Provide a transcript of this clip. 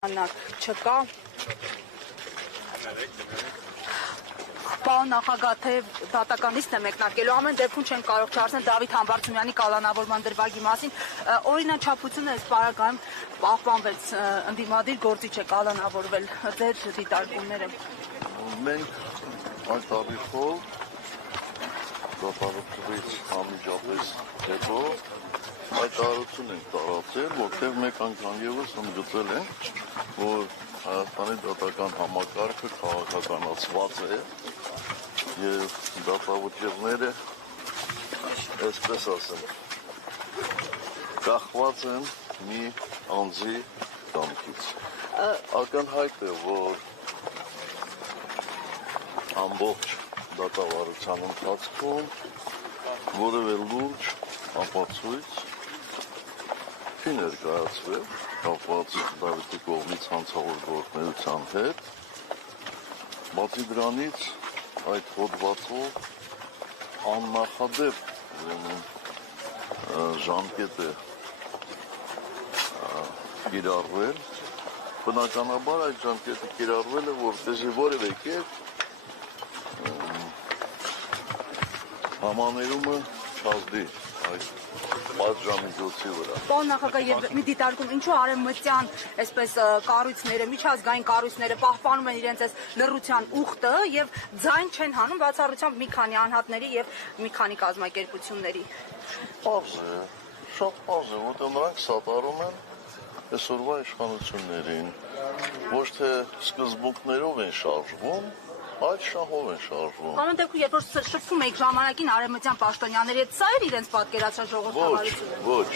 Չկա Պարոն նախագահ, թե դատականիցն է մեկնարկելու, ամեն դեպքում չեն կարող չարցնել Դավիթ Համբարձումյանի կալանավորման դրվագի մասին, օրինաչափությունը այս պարագայում պահպանվեց, ընդդիմադիր գործիչ է կալանավորվել, ձեր դիտարկումները։ Մենք այդ առիթով դատավարությունից անմիջապես հետո հայտարարություն ենք տարածել, որտեղ մեկ անգամ ևս ընդգծել ենք, որ Հայաստանի դատական համակարգը քաղաքականացված է եւ դատավճիռները, այսպես ասեմ, կախված են մի անձի կամքից։ Ակնհայտ է, որ ամբողջ դատավարության ընթացքում որևէ լուրջ ապացույց չի ներկայացվել կապված Դավիթի կողմից հանցավոր գործունեության հետ, բացի դրանից այդ հոդվածով աննախադեպ ժամկետ է կիրառվել, բնականաբար այդ ժամկետը կիրառվել է, որպեսզի որևէ կերպ համաներումը չազդի այդ պատժամիջոցի վրա։ Պարոն նախագահ, եւ մի դիտարկում, ինչու արևմտյան այսպես կառույցները, միջազգային կառույցները պահպանում են իրենց այս լռության ուխտը եւ ձայն չեն հանում բացառությամբ մի քանի անհատների եւ մի քանի կազմակերպությունների։ Պարզ է, շատ պարզ է, որտեղ նրանք սատարում են այսօրվա իշխանություններին, ոչ թե սկզբունքներով են շարժվում, այդ շահով են շարժվում։ Ամեն դեպքում, երբ որ շփվում եք ժամանակին արևմտյան պաշտոնյաների հետ, սա էր իրենց պատկերացրած ժողովրդավարությունը։ Ոչ,